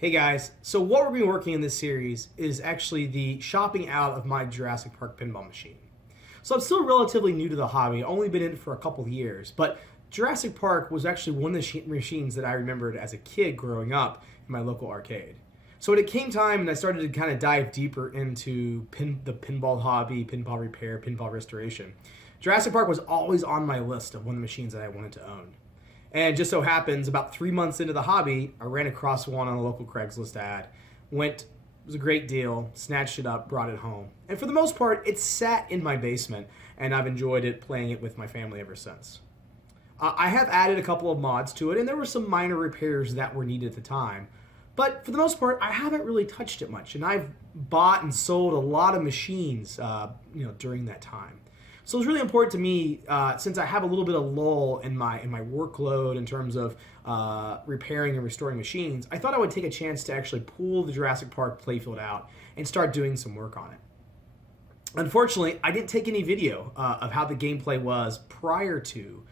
Hey guys, so what we're going to be working in this series is actually the shopping out of my Jurassic Park pinball machine. So I'm still relatively new to the hobby, only been in it for a couple of years, but Jurassic Park was actually one of the machines that I remembered as a kid growing up in my local arcade. So when it came time and I started to kind of dive deeper into the pinball hobby, pinball repair, pinball restoration, Jurassic Park was always on my list of one of the machines that I wanted to own. And just so happens, about 3 months into the hobby, I ran across one on a local Craigslist ad. It was a great deal, snatched it up, brought it home. And for the most part, it sat in my basement, and I've enjoyed it, playing it with my family ever since. I have added a couple of mods to it, and there were some minor repairs that were needed at the time. But for the most part, I haven't really touched it much, and I've bought and sold a lot of machines, during that time. So it's really important to me, since I have a little bit of lull in my workload in terms of repairing and restoring machines. I thought I would take a chance to actually pull the Jurassic Park Playfield out and start doing some work on it. Unfortunately, I didn't take any video of how the gameplay was prior to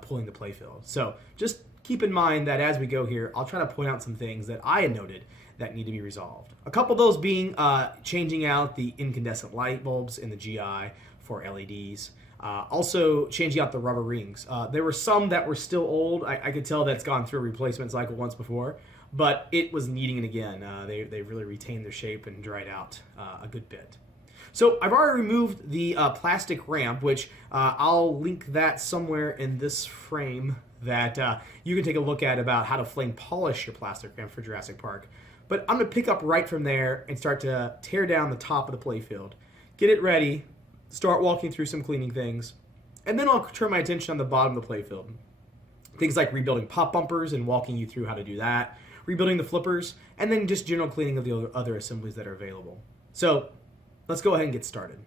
pulling the Playfield. So just keep in mind that as we go here, I'll try to point out some things that I had noted that need to be resolved. A couple of those being changing out the incandescent light bulbs in the GI for LEDs. Also changing out the rubber rings. There were some that were still old. I could tell that's gone through a replacement cycle once before, but it was needing it again. They really retained their shape and dried out a good bit. So I've already removed the plastic ramp, which I'll link that somewhere in this frame that you can take a look at about how to flame polish your plastic ramp for Jurassic Park. But I'm going to pick up right from there and start to tear down the top of the playfield, get it ready, start walking through some cleaning things, and then I'll turn my attention on the bottom of the playfield. Things like rebuilding pop bumpers and walking you through how to do that, rebuilding the flippers, and then just general cleaning of the other assemblies that are available. So let's go ahead and get started.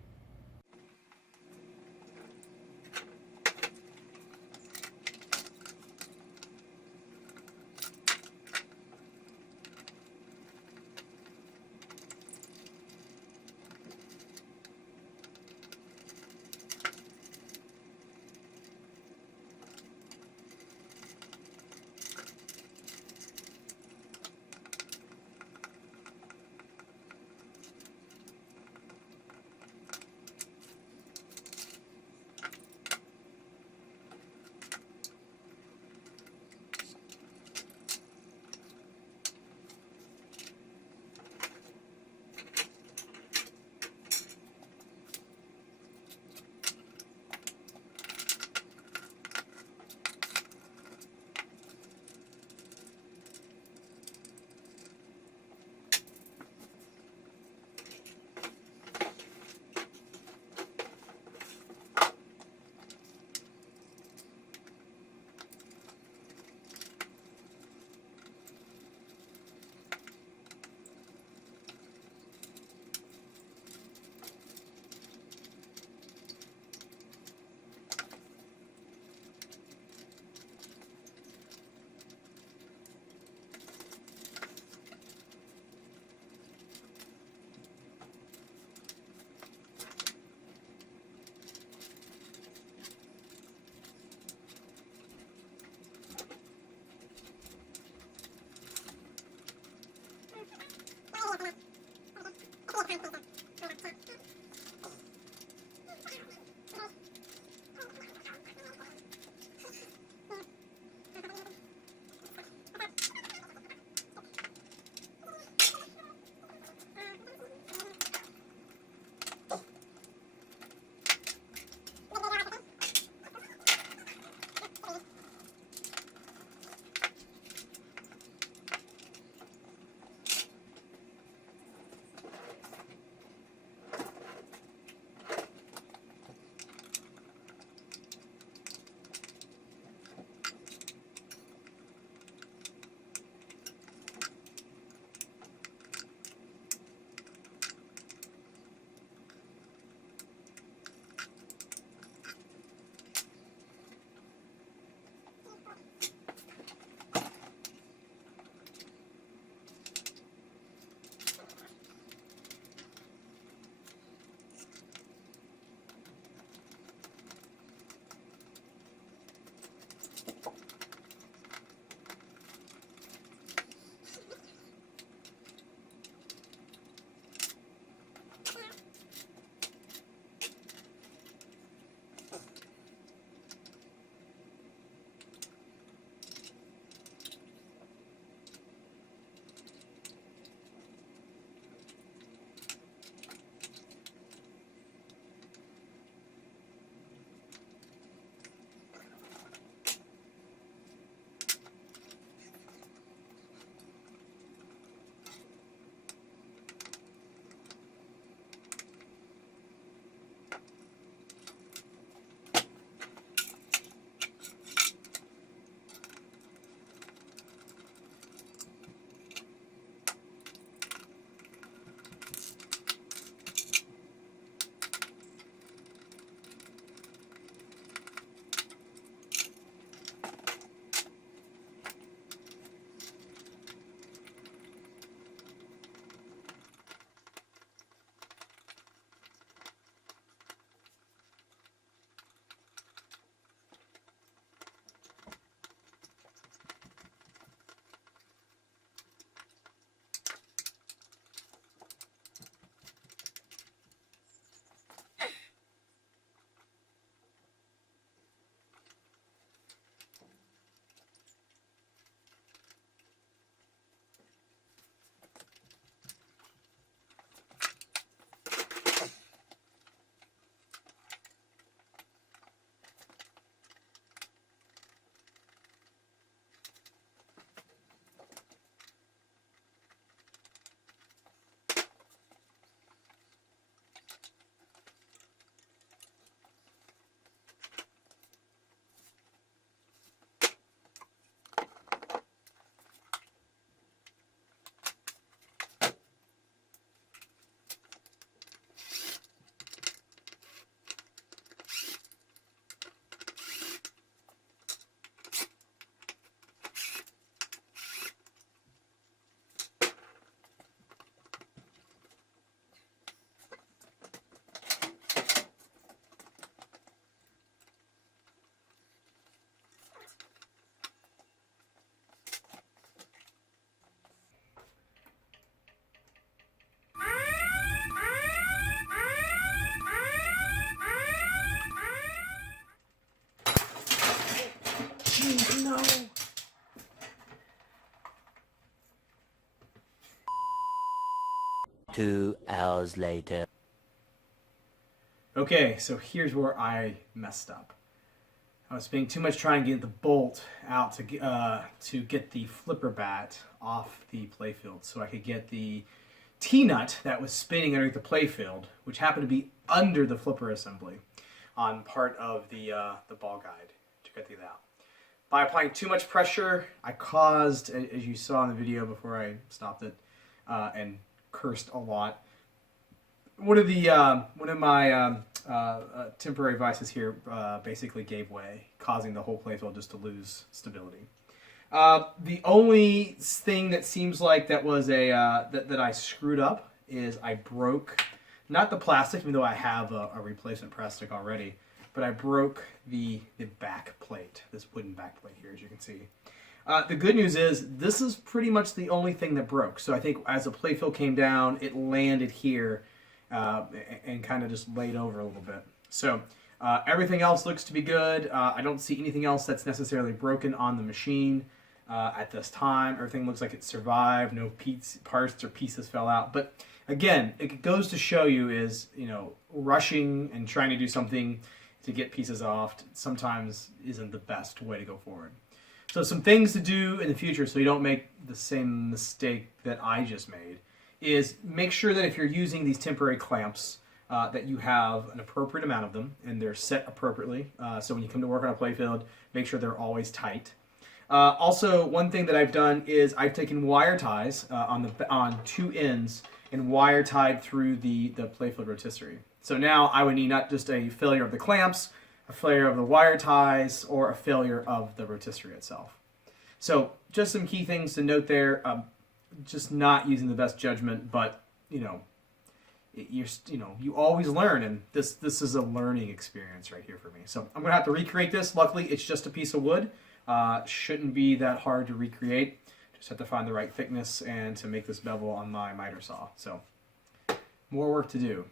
2 hours later. Okay, so here's where I messed up. I was spending too much trying to get the bolt out to get the flipper bat off the playfield, so I could get the T-nut that was spinning underneath the playfield, which happened to be under the flipper assembly, on part of the ball guide to get these out. By applying too much pressure, I caused, as you saw in the video before I stopped it, and cursed a lot. One of my temporary vices here basically gave way, causing the whole playfield just to lose stability. The only thing that seems like that was that I screwed up is I broke, not the plastic, even though I have a replacement plastic already, but I broke the back plate, this wooden back plate here, as you can see. The good news is this is pretty much the only thing that broke. So I think as the playfield came down, it landed here and kind of just laid over a little bit. So everything else looks to be good. I don't see anything else that's necessarily broken on the machine at this time. Everything looks like it survived. No parts or pieces fell out. But again, it goes to show you is, rushing and trying to do something to get pieces off sometimes isn't the best way to go forward. So some things to do in the future so you don't make the same mistake that I just made is make sure that if you're using these temporary clamps that you have an appropriate amount of them and they're set appropriately. So when you come to work on a playfield, make sure they're always tight. Also, one thing that I've done is I've taken wire ties on two ends and wire tied through the playfield rotisserie. So now I would need not just a failure of the clamps, a failure of the wire ties, or a failure of the rotisserie itself. So just some key things to note there. Just not using the best judgment, but you always learn, and this is a learning experience right here for me. So I'm gonna have to recreate this. Luckily, it's just a piece of wood. Shouldn't be that hard to recreate. Just have to find the right thickness and to make this bevel on my miter saw. So more work to do.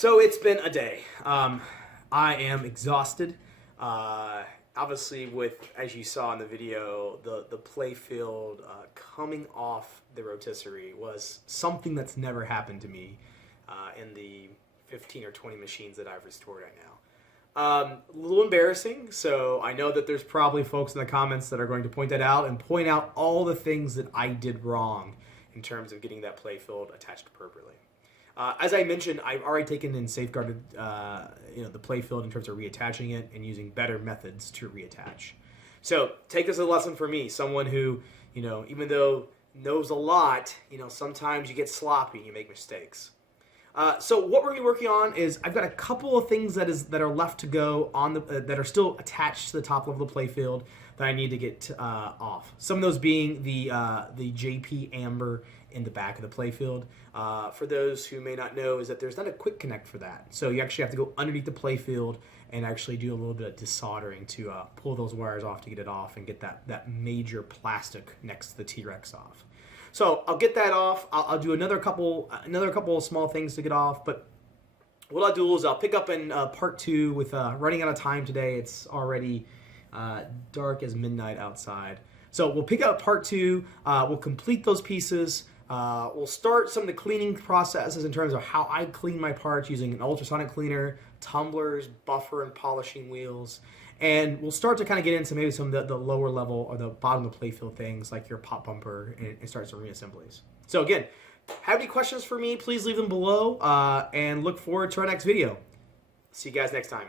So it's been a day. I am exhausted. Obviously, as you saw in the video, the Playfield coming off the rotisserie was something that's never happened to me in the 15 or 20 machines that I've restored right now. A little embarrassing, so I know that there's probably folks in the comments that are going to point that out and point out all the things that I did wrong in terms of getting that Playfield attached appropriately. As I mentioned, I've already taken and safeguarded the Playfield in terms of reattaching it and using better methods to reattach. So take this as a lesson for me, someone who, even though knows a lot, sometimes you get sloppy and you make mistakes. So what we're going to be working on is I've got a couple of things that are left to go on that are still attached to the top of the Playfield that I need to get off. Some of those being the JP Amber in the back of the Playfield. For those who may not know, is that there's not a quick connect for that. So you actually have to go underneath the Playfield and actually do a little bit of desoldering to pull those wires off to get it off and get that major plastic next to the T-Rex off. So I'll get that off. I'll do another couple of small things to get off. But what I'll do is I'll pick up in part 2 with running out of time today. It's already dark as midnight outside. So we'll pick up part 2. We'll complete those pieces. We'll start some of the cleaning processes in terms of how I clean my parts using an ultrasonic cleaner, tumblers, buffer, and polishing wheels. And we'll start to kind of get into maybe some of the lower level or the bottom of the Playfield things like your pop bumper and start some reassemblies. So again, have any questions for me, please leave them below and look forward to our next video. See you guys next time.